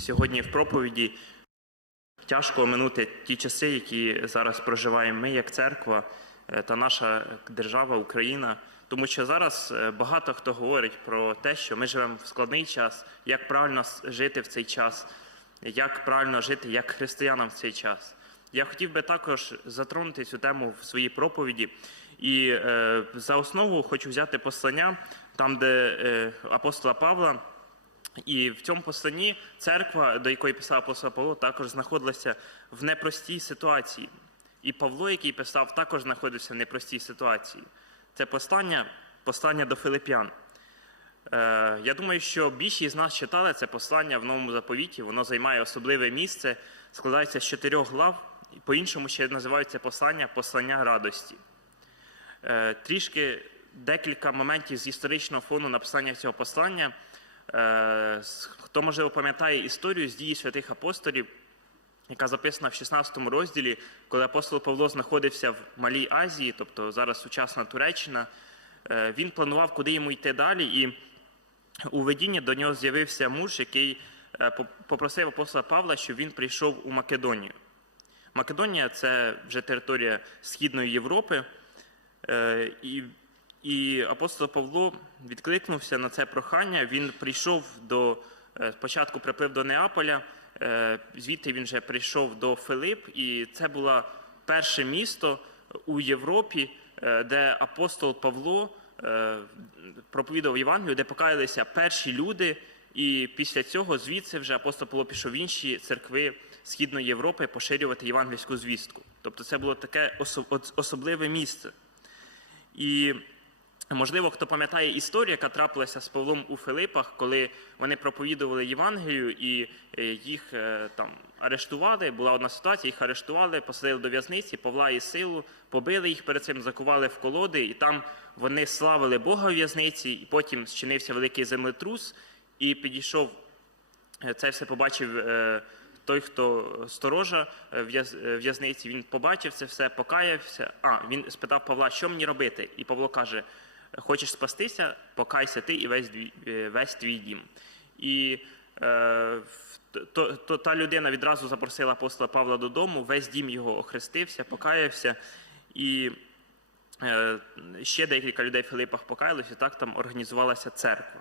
Сьогодні в проповіді тяжко оминути ті часи, які зараз проживаємо ми як церква е, та наша держава Україна. Тому що зараз е, багато хто говорить про те, що ми живемо в складний час, як правильно жити в цей час, як правильно жити як християнам в цей час. Я хотів би також затронути цю тему в своїй проповіді. І е, за основу хочу взяти послання, там, де е, апостола Павла і в цьому посланні церква, до якої писав апостол Павло, також знаходилася в непростій ситуації. І Павло, який писав, також знаходився в непростій ситуації. Це послання, послання до Филип'ян. Е, я думаю, що більшість з нас читали це послання в новому заповіті. Воно займає особливе місце, складається з чотирьох глав. і По-іншому ще називається послання послання радості. Е, Трішки декілька моментів з історичного фону написання цього послання. Е, Хто можливо пам'ятає історію з дії святих апостолів, яка записана в 16 розділі, коли апостол Павло знаходився в Малій Азії, тобто зараз сучасна Туреччина, е, він планував, куди йому йти далі, і у видінні до нього з'явився муж, який е, попросив апостола Павла, щоб він прийшов у Македонію. Македонія це вже територія Східної Європи. І, і апостол Павло відкликнувся на це прохання. Він прийшов до е, спочатку приплив до Неаполя, е, звідти він вже прийшов до Филип, і це було перше місто у Європі, е, де апостол Павло проповідав Євангелію, де покаялися перші люди. І після цього звідси вже апостол Павло пішов в інші церкви Східної Європи поширювати євангельську звістку. Тобто це було таке особливе місце. І можливо, хто пам'ятає історію, яка трапилася з Павлом у Филипах, коли вони проповідували Євангелію і е, їх е, там арештували. Була одна ситуація, їх арештували, посадили до в'язниці, Павла і силу, побили їх перед цим, закували в колоди, і там вони славили Бога в в'язниці, і потім зчинився великий землетрус, і підійшов Е, Це все побачив той, хто сторожа в'яз- в'язниці. Він побачив це все, покаявся. А він спитав Павла, що мені робити? І Павло каже: Хочеш спастися, покайся ти і весь, е, весь твій дім. І е, то, то та людина відразу запросила апостола Павла додому, весь дім його охрестився, покаявся. І е, ще декілька людей в Филипах покаялися, так там організувалася церква.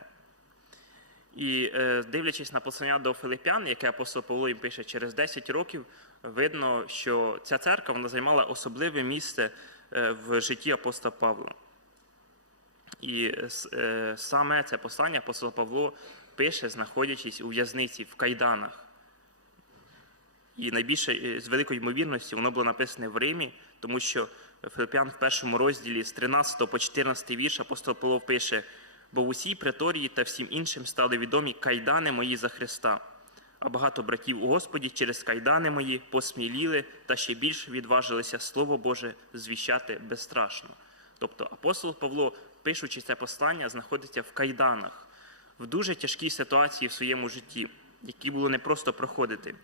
І е, дивлячись на послання до Филипян, яке апостол Павло їм пише через 10 років, видно, що ця церква вона займала особливе місце е, в житті апостола Павла. І е, саме це послання апостол Павло пише, знаходячись у в'язниці в кайданах. І найбільше е, з великою ймовірністю воно було написане в Римі, тому що Филип'ян в першому розділі з 13 по 14 вірш апостол Павло пише: бо в усій преторії та всім іншим стали відомі кайдани мої за Христа. А багато братів у Господі через кайдани мої посміліли та ще більше відважилися Слово Боже звіщати безстрашно. Тобто апостол Павло, пишучи це послання, знаходиться в кайданах, в дуже тяжкій ситуації в своєму житті, які було непросто проходити.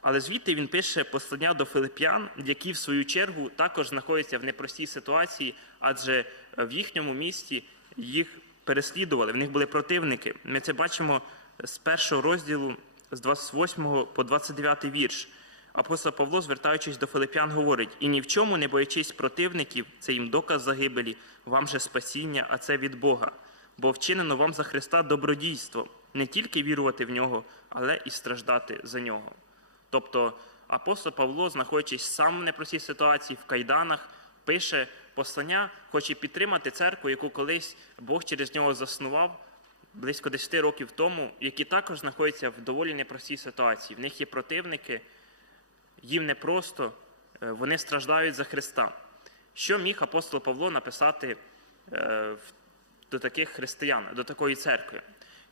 Але звідти він пише послання до филип'ян, які в свою чергу також знаходяться в непростій ситуації, адже в їхньому місті їх переслідували, в них були противники. Ми це бачимо з першого розділу, з 28 по 29 вірш. Апостол Павло, звертаючись до филип'ян, говорить: і ні в чому не боячись противників, це їм доказ загибелі, вам же спасіння, а це від Бога. Бо вчинено вам за Христа добродійство, не тільки вірувати в нього, але і страждати за нього. Тобто апостол Павло, знаходячись сам в непростій ситуації в кайданах, пише послання, хоче підтримати церкву, яку колись Бог через нього заснував близько 10 років тому, які також знаходяться в доволі непростій ситуації. В них є противники, їм непросто, е, вони страждають за Христа. Що міг апостол Павло написати е, до таких християн, до такої церкви?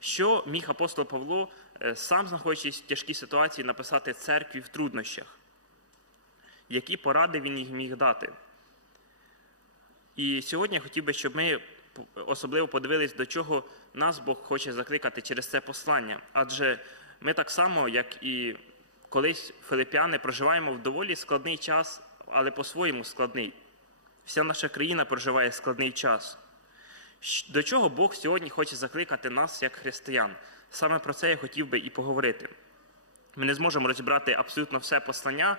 Що міг апостол Павло, е, сам знаходячись в тяжкій ситуації, написати церкві в труднощах? Які поради він їм міг дати? І сьогодні я хотів би, щоб ми особливо подивились, до чого нас Бог хоче закликати через це послання. Адже ми так само, як і колись филип'яни, проживаємо в доволі складний час, але по-своєму складний. Вся наша країна проживає складний час. До чого Бог сьогодні хоче закликати нас як християн? Саме про це я хотів би і поговорити. Ми не зможемо розібрати абсолютно все послання,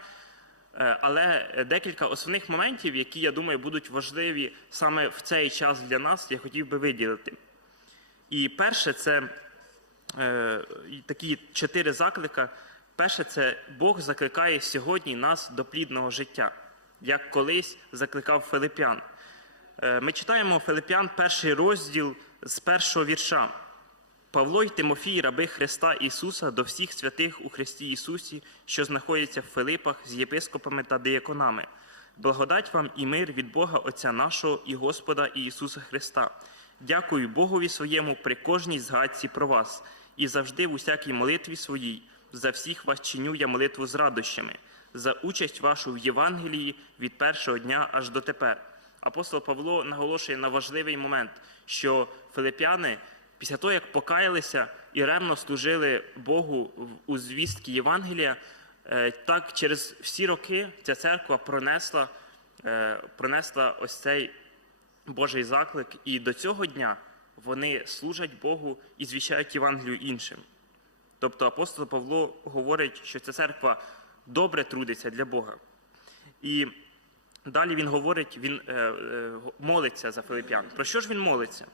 е, але декілька основних моментів, які, я думаю, будуть важливі саме в цей час для нас, я хотів би виділити. І перше, це е, такі чотири заклика. Перше, це Бог закликає сьогодні нас до плідного життя, як колись закликав Филип'ян. Е, Ми читаємо Филип'ян перший розділ з першого вірша. Павло й Тимофій, раби Христа Ісуса, до всіх святих у Христі Ісусі, що знаходяться в Филипах з єпископами та дияконами. Благодать вам і мир від Бога Отця нашого і Господа і Ісуса Христа. Дякую Богові своєму при кожній згадці про вас, і завжди в усякій молитві своїй. За всіх вас чиню я молитву з радощами, за участь вашу в Євангелії від першого дня аж до тепер. Апостол Павло наголошує на важливий момент, що филип'яни після того, як покаялися і ревно служили Богу у звістки Євангелія, е, так через всі роки ця церква пронесла, е, пронесла ось цей Божий заклик, і до цього дня вони служать Богу і звіщають Євангелію іншим. Тобто апостол Павло говорить, що ця церква добре трудиться для Бога. І далі він говорить, він е, е, молиться за филип'ян. Про що ж він молиться?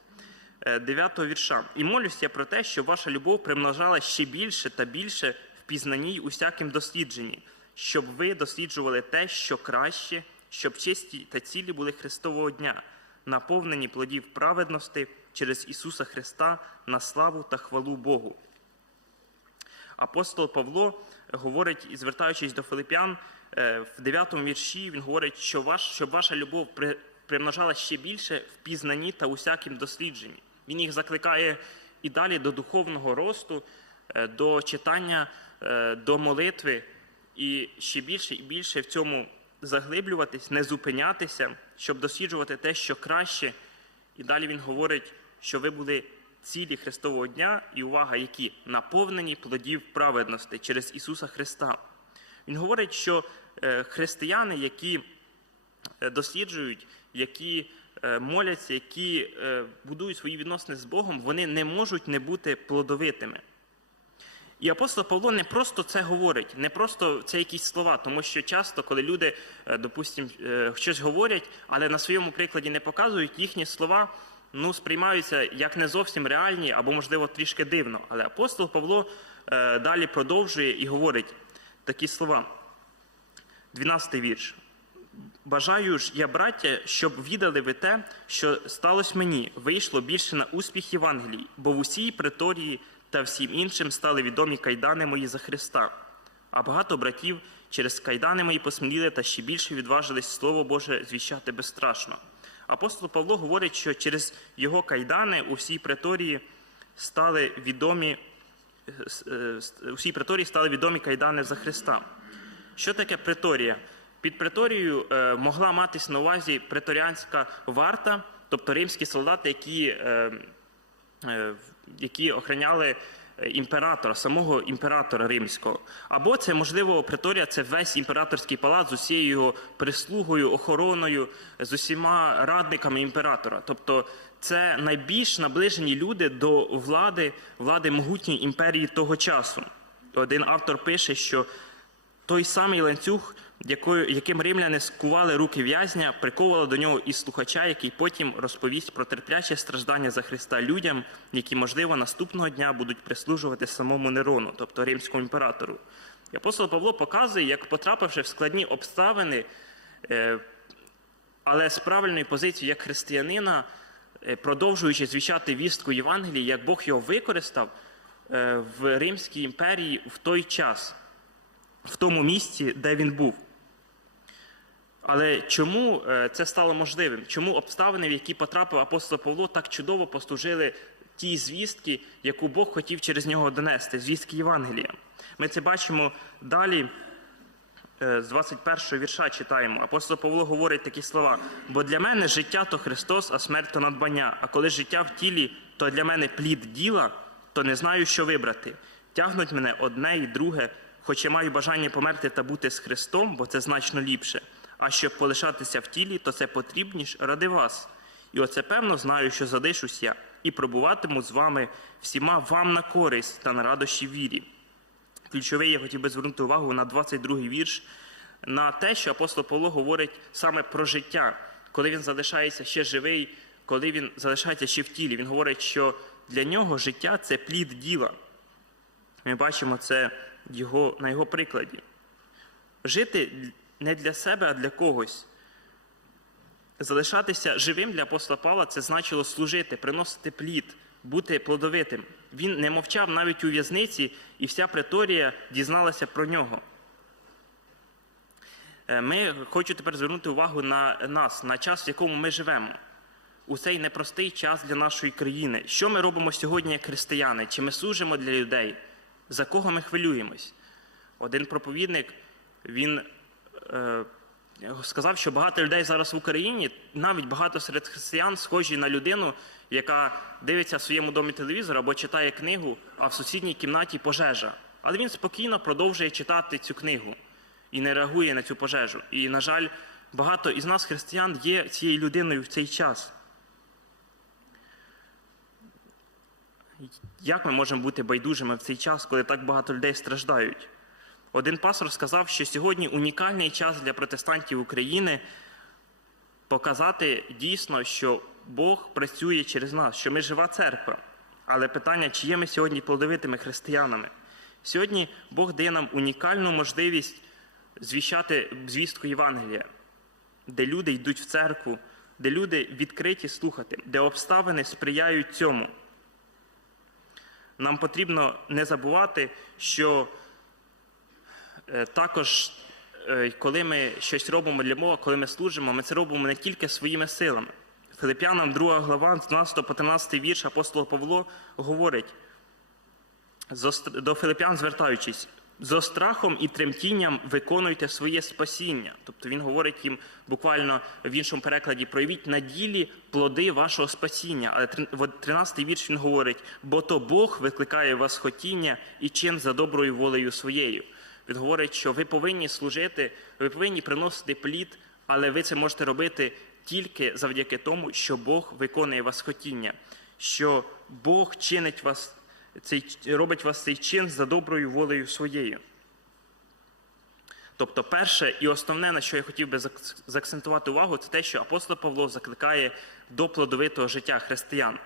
Е, Дев'ятого вірша. І молюсь я про те, щоб ваша любов примножала ще більше та більше в пізнанні й усяким дослідженні, щоб ви досліджували те, що краще, щоб чисті та цілі були Христового дня, наповнені плодів праведності через Ісуса Христа на славу та хвалу Богу. Апостол Павло говорить, звертаючись до Филип'ян, е, в 9 вірші він говорить, що ваш, щоб ваша любов примножала ще більше в пізнанні та усяким дослідженні. Він їх закликає і далі до духовного росту, е, до читання, е, до молитви, і ще більше і більше в цьому заглиблюватись, не зупинятися, щоб досліджувати те, що краще. І далі він говорить, що ви були цілі Христового дня, і увага, які наповнені плодів праведності через Ісуса Христа. Він говорить, що е, християни, які е, досліджують, які е, моляться, які будують свої відносини з Богом, вони не можуть не бути плодовитими. І апостол Павло не просто це говорить, не просто це якісь слова, тому що часто, коли люди, допустим, е, щось говорять, але на своєму прикладі не показують, їхні слова ну, сприймаються як не зовсім реальні або, можливо, трішки дивно. Але апостол Павло е, далі продовжує і говорить такі слова. 12 вірш. Бажаю ж я, браття, щоб віддали ви те, що сталося мені, вийшло більше на успіх Євангелії, бо в усій преторії та всім іншим стали відомі кайдани мої за Христа. А багато братів через кайдани мої посміліли та ще більше відважились Слово Боже звіщати безстрашно. Апостол Павло говорить, що через його кайдани у всій преторії стали відомі, е, е, у всій преторії стали відомі кайдани за Христа. Що таке преторія? Під преторією е, могла матись на увазі преторіанська варта, тобто римські солдати, які, які охороняли е, імператора, самого імператора римського. Або це, можливо, преторія це весь імператорський палац з усією його прислугою, охороною, з усіма радниками імператора. Тобто це найбільш наближені люди до влади, влади могутньої імперії того часу. Один автор пише, що той самий ланцюг, якою, яким римляни скували руки в'язня, приковували до нього і слухача, який потім розповість про терпляче страждання за Христа людям, які, можливо, наступного дня будуть прислужувати самому Нерону, тобто римському імператору. І апостол Павло показує, як потрапивши в складні обставини, е, але з правильної позиції як християнина, е, продовжуючи звіщати вістку Євангелії, як Бог його використав е, в Римській імперії в той час в тому місці, де він був. Але чому е, це стало можливим? Чому обставини, в які потрапив апостол Павло, так чудово послужили тій звістки, яку Бог хотів через нього донести, звістки Євангелія? Ми це бачимо далі. е, З 21 вірша читаємо. Апостол Павло говорить такі слова: бо для мене життя то Христос, а смерть то надбання. А коли життя в тілі, то для мене плід діла, то не знаю, що вибрати. Тягнуть мене одне і друге, хоч я маю бажання померти та бути з Христом, бо це значно ліпше. А щоб полишатися в тілі, то це потрібніш ради вас. І оце певно знаю, що залишусь і пробуватиму з вами всіма вам на користь та на радощі вірі. Ключовий я хотів би звернути увагу на 22-й вірш, на те, що апостол Павло говорить саме про життя, коли він залишається ще живий, коли він залишається ще в тілі. Він говорить, що для нього життя це плід діла. Ми бачимо це його, на його прикладі. Жити не для себе, а для когось. Залишатися живим для апостола Павла це значило служити, приносити плід, бути плодовитим. Він не мовчав навіть у в'язниці, і вся преторія дізналася про нього. Е, Ми хочу тепер звернути увагу на нас, на час, в якому ми живемо. У цей непростий час для нашої країни. Що ми робимо сьогодні як християни? Чи ми служимо для людей? За кого ми хвилюємось? Один проповідник він сказав, що багато людей зараз в Україні, навіть багато серед християн, схожі на людину, яка дивиться в своєму домі телевізор або читає книгу, а в сусідній кімнаті пожежа. Але він спокійно продовжує читати цю книгу і не реагує на цю пожежу. І, на жаль, багато із нас, християн, є цією людиною в цей час. Як ми можемо бути байдужими в цей час, коли так багато людей страждають? Один пастор сказав, що сьогодні унікальний час для протестантів України показати дійсно, що Бог працює через нас, що ми жива церква. Але питання, чи є ми сьогодні плодовитими християнами? Сьогодні Бог дає нам унікальну можливість звіщати звістку Євангелія, де люди йдуть в церкву, де люди відкриті слухати, де обставини сприяють цьому. Нам потрібно не забувати, що також, е, коли ми щось робимо для Бога, коли ми служимо, ми це робимо не тільки своїми силами. Филип'янам 2 глава, з 12 по 13 вірш апостол Павло говорить до филип'ян звертаючись, зо страхом і тремтінням виконуйте своє спасіння. Тобто він говорить їм буквально в іншому перекладі: проявіть на ділі плоди вашого спасіння. Але трин- в 13 вірш він говорить: бо то Бог викликає вас хотіння і чин за доброю волею своєю. Він говорить, що ви повинні служити, ви повинні приносити плід, але ви це можете робити тільки завдяки тому, що Бог виконує вас хотіння, що Бог чинить вас цей, робить вас цей чин за доброю волею своєю. Тобто, перше і основне, на що я хотів би заакцентувати увагу, це те, що апостол Павло закликає до плодовитого життя християн.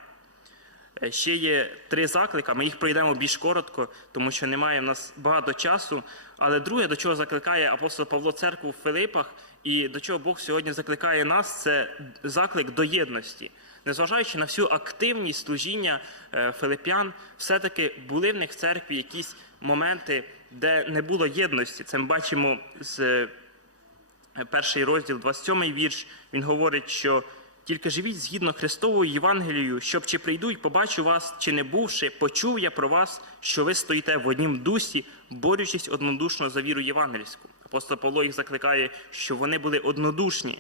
Е, Ще є три заклика, ми їх пройдемо більш коротко, тому що немає в нас багато часу. Але друге, до чого закликає апостол Павло церкву в Филипах, і до чого Бог сьогодні закликає нас, це заклик до єдності. Незважаючи на всю активність служіння е, филип'ян, все-таки були в них в церкві якісь моменти, де не було єдності. Це ми бачимо з е, перший розділ, 27 вірш, він говорить, що тільки живіть згідно Христовою Євангелією, щоб чи прийду й побачу вас, чи не бувши, почув я про вас, що ви стоїте в однім дусі, борючись однодушно за віру євангельську. Апостол Павло їх закликає, що вони були однодушні.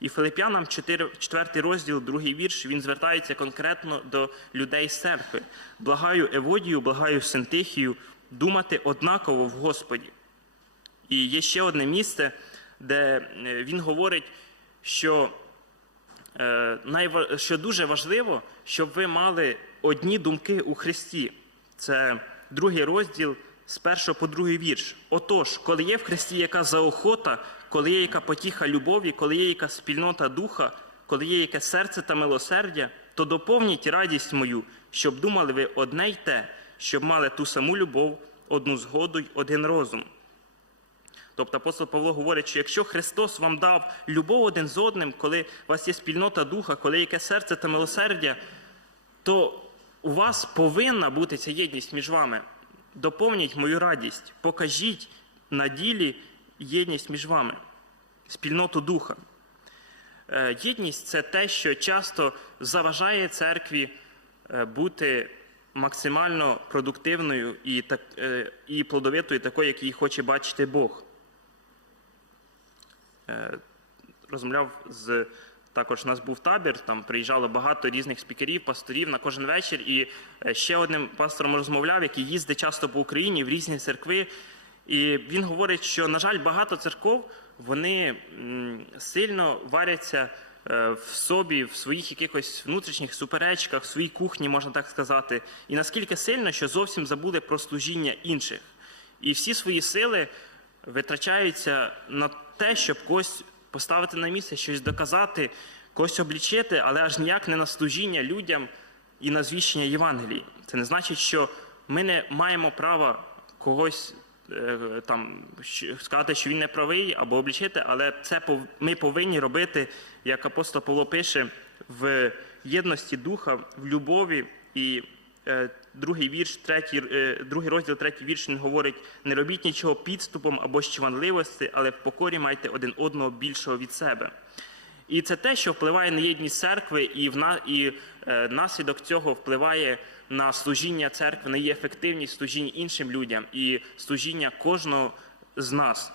І Филип'янам 4, 4 розділ, другий вірш, він звертається конкретно до людей з. Благаю Еводію, благаю Синтихію думати однаково в Господі. І є ще одне місце, де е, він говорить, що, що дуже важливо, щоб ви мали одні думки у Христі. Це другий розділ з першого по другий вірш. Отож, коли є в Христі яка заохота, коли є яка потіха любові, коли є яка спільнота духа, коли є яке серце та милосердя, то доповніть радість мою, щоб думали ви одне й те, щоб мали ту саму любов, одну згоду й один розум. Тобто апостол Павло говорить, що якщо Христос вам дав любов один з одним, коли у вас є спільнота духа, коли яке серце та милосердя, то у вас повинна бути ця єдність між вами. Доповніть мою радість, покажіть на ділі єдність між вами, спільноту духа. Е, Єдність це те, що часто заважає церкві е, бути максимально продуктивною і, е, і плодовитою, такою, як її хоче бачити Бог. Е, Розмовляв з також у нас був табір, там приїжджало багато різних спікерів, пасторів на кожен вечір. І е, ще одним пастором розмовляв, який їздить часто по Україні в різні церкви. І він говорить, що, на жаль, багато церков вони сильно варяться е, в собі, в своїх якихось внутрішніх суперечках, в своїй кухні, можна так сказати, і наскільки сильно, що зовсім забули про служіння інших. І всі свої сили витрачаються на те, щоб когось поставити на місце, щось доказати, когось облічити, але аж ніяк не на служіння людям і на звіщення Євангелії. Це не значить, що ми не маємо права когось е, там сказати, що він не правий або облічити, але це ми повинні робити, як апостол Павло пише, в єдності духа, в любові і. Е, Другий вірш, третій, е, другий розділ, третій вірш він говорить: не робіть нічого підступом або щеванливості, але в покорі майте один одного більшого від себе. І це те, що впливає на єдність церкви, і в на і е, наслідок цього впливає на служіння церкви, на її ефективність служіння іншим людям і служіння кожного з нас.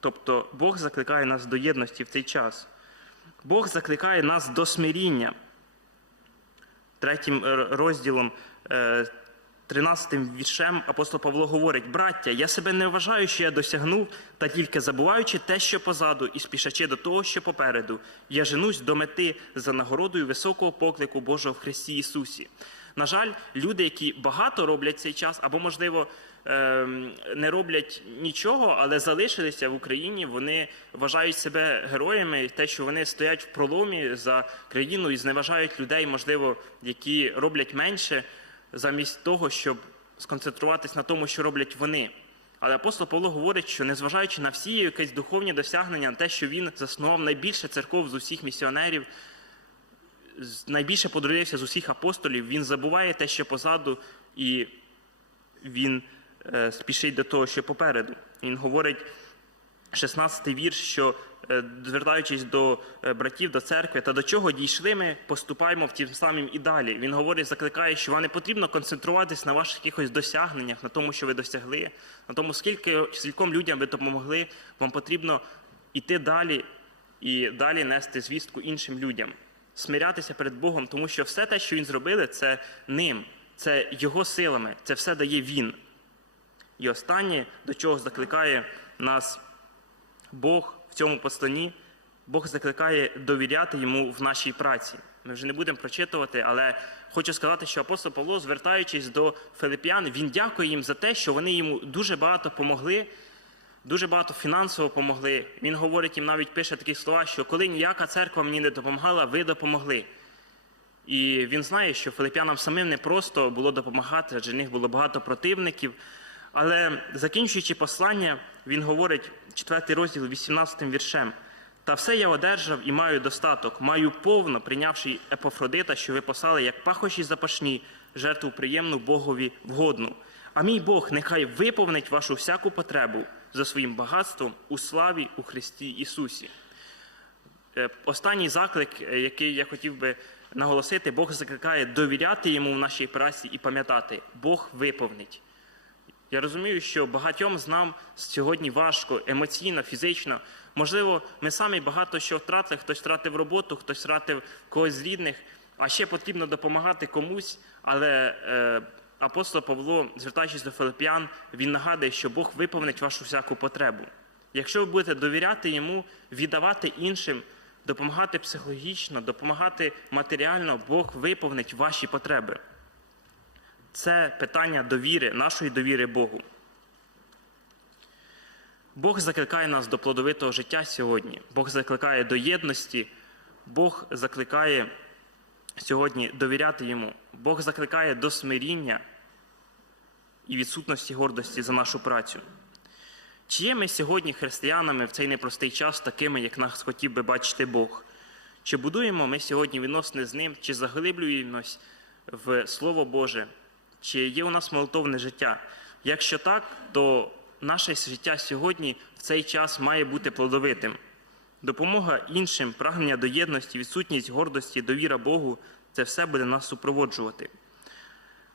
Тобто Бог закликає нас до єдності в цей час. Бог закликає нас до смиріння. Третім е, розділом, е, 13 віршем апостол Павло говорить: браття, я себе не вважаю, що я досягнув, та тільки забуваючи те, що позаду, і спішачи до того, що попереду, я женусь до мети за нагородою високого поклику Божого в Христі Ісусі. На жаль, люди, які багато роблять цей час, або, можливо, ем, не роблять нічого, але залишилися в Україні, вони вважають себе героями, те, що вони стоять в проломі за країну і зневажають людей, можливо, які роблять менше, замість того, щоб сконцентруватись на тому, що роблять вони. Але апостол Павло говорить, що незважаючи на всі якісь духовні досягнення, на те, що він заснував найбільше церков з усіх місіонерів, найбільше подрудився з усіх апостолів, він забуває те, що позаду, і він е, спішить до того, що попереду. Він говорить, 16-й вірш, що звертаючись до е, братів, до церкви, та до чого дійшли ми, поступаємо в тим самим і далі. Він говорить, закликає, що вам не потрібно концентруватись на ваших якихось досягненнях, на тому, що ви досягли, на тому, скільки скільком людям ви допомогли. Вам потрібно йти далі і далі нести звістку іншим людям, смирятися перед Богом, тому що все те, що він зробили, це ним, це його силами, це все дає він. І останнє, до чого закликає нас Бог в цьому посланні, Бог закликає довіряти йому в нашій праці. Ми вже не будемо прочитувати, але хочу сказати, що апостол Павло, звертаючись до филип'ян, він дякує їм за те, що вони йому дуже багато помогли, дуже багато фінансово помогли. Він говорить їм, навіть пише такі слова, що коли ніяка церква мені не допомагала, ви допомогли. І він знає, що филип'янам самим не просто було допомагати, адже в них було багато противників. Але закінчуючи послання, він говорить, 4 розділ, 18 віршем. Та все я одержав і маю достаток, маю повно, прийнявши епофродита, що ви послали, як пахощі запашні, жертву приємну Богові вгодну. А мій Бог нехай виповнить вашу всяку потребу за своїм багатством у славі у Христі Ісусі. Е, Останній заклик, е, який я хотів би наголосити, Бог закликає довіряти йому в нашій праці і пам'ятати, Бог виповнить. Я розумію, що багатьом з нам сьогодні важко емоційно, фізично. Можливо, ми самі багато що втратили, хтось втратив роботу, хтось втратив когось з рідних, а ще потрібно допомагати комусь. Але е, апостол Павло, звертаючись до Филип'ян, він нагадує, що Бог виповнить вашу всяку потребу. Якщо ви будете довіряти йому, віддавати іншим, допомагати психологічно, допомагати матеріально, Бог виповнить ваші потреби. Це питання довіри, нашої довіри Богу. Бог закликає нас до плодовитого життя сьогодні. Бог закликає до єдності, Бог закликає сьогодні довіряти йому. Бог закликає до смиріння і відсутності гордості за нашу працю. Чи є ми сьогодні християнами в цей непростий час такими, як нас хотів би бачити Бог? Чи будуємо ми сьогодні відносини з ним, чи заглиблюємось в Слово Боже, чи є у нас молитовне життя? Якщо так, то наше життя сьогодні в цей час має бути плодовитим. Допомога іншим, прагнення до єдності, відсутність гордості, довіра Богу це все буде нас супроводжувати.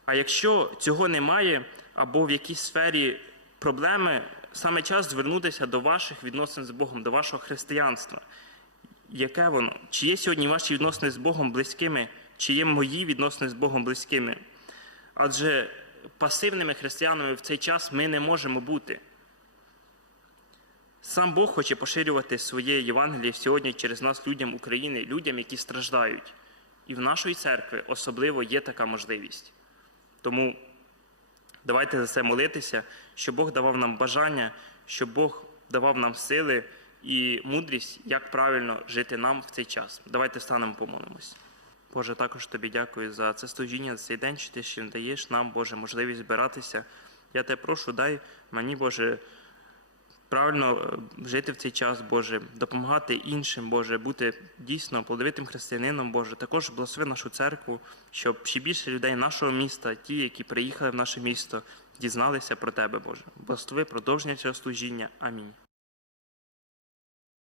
А якщо цього немає, або в якійсь сфері проблеми, саме час звернутися до ваших відносин з Богом, до вашого християнства. Яке воно? Чи є сьогодні ваші відносини з Богом близькими, чи є мої відносини з Богом близькими? Адже пасивними християнами в цей час ми не можемо бути. Сам Бог хоче поширювати своє Євангеліє сьогодні через нас, людям України, людям, які страждають. І в нашої церкви особливо є така можливість. Тому давайте за це молитися, щоб Бог давав нам бажання, щоб Бог давав нам сили і мудрість, як правильно жити нам в цей час. Давайте станемо помолимось. Боже, також тобі дякую за це служіння, за цей день, що ти ще даєш нам, Боже, можливість збиратися. Я тебе прошу, дай мені, Боже, правильно е, жити в цей час, Боже, допомагати іншим, Боже, бути дійсно плодовитим християнином, Боже. Також благослови нашу церкву, щоб ще більше людей нашого міста, ті, які приїхали в наше місто, дізналися про Тебе, Боже. Благослови продовження цього служіння. Амінь.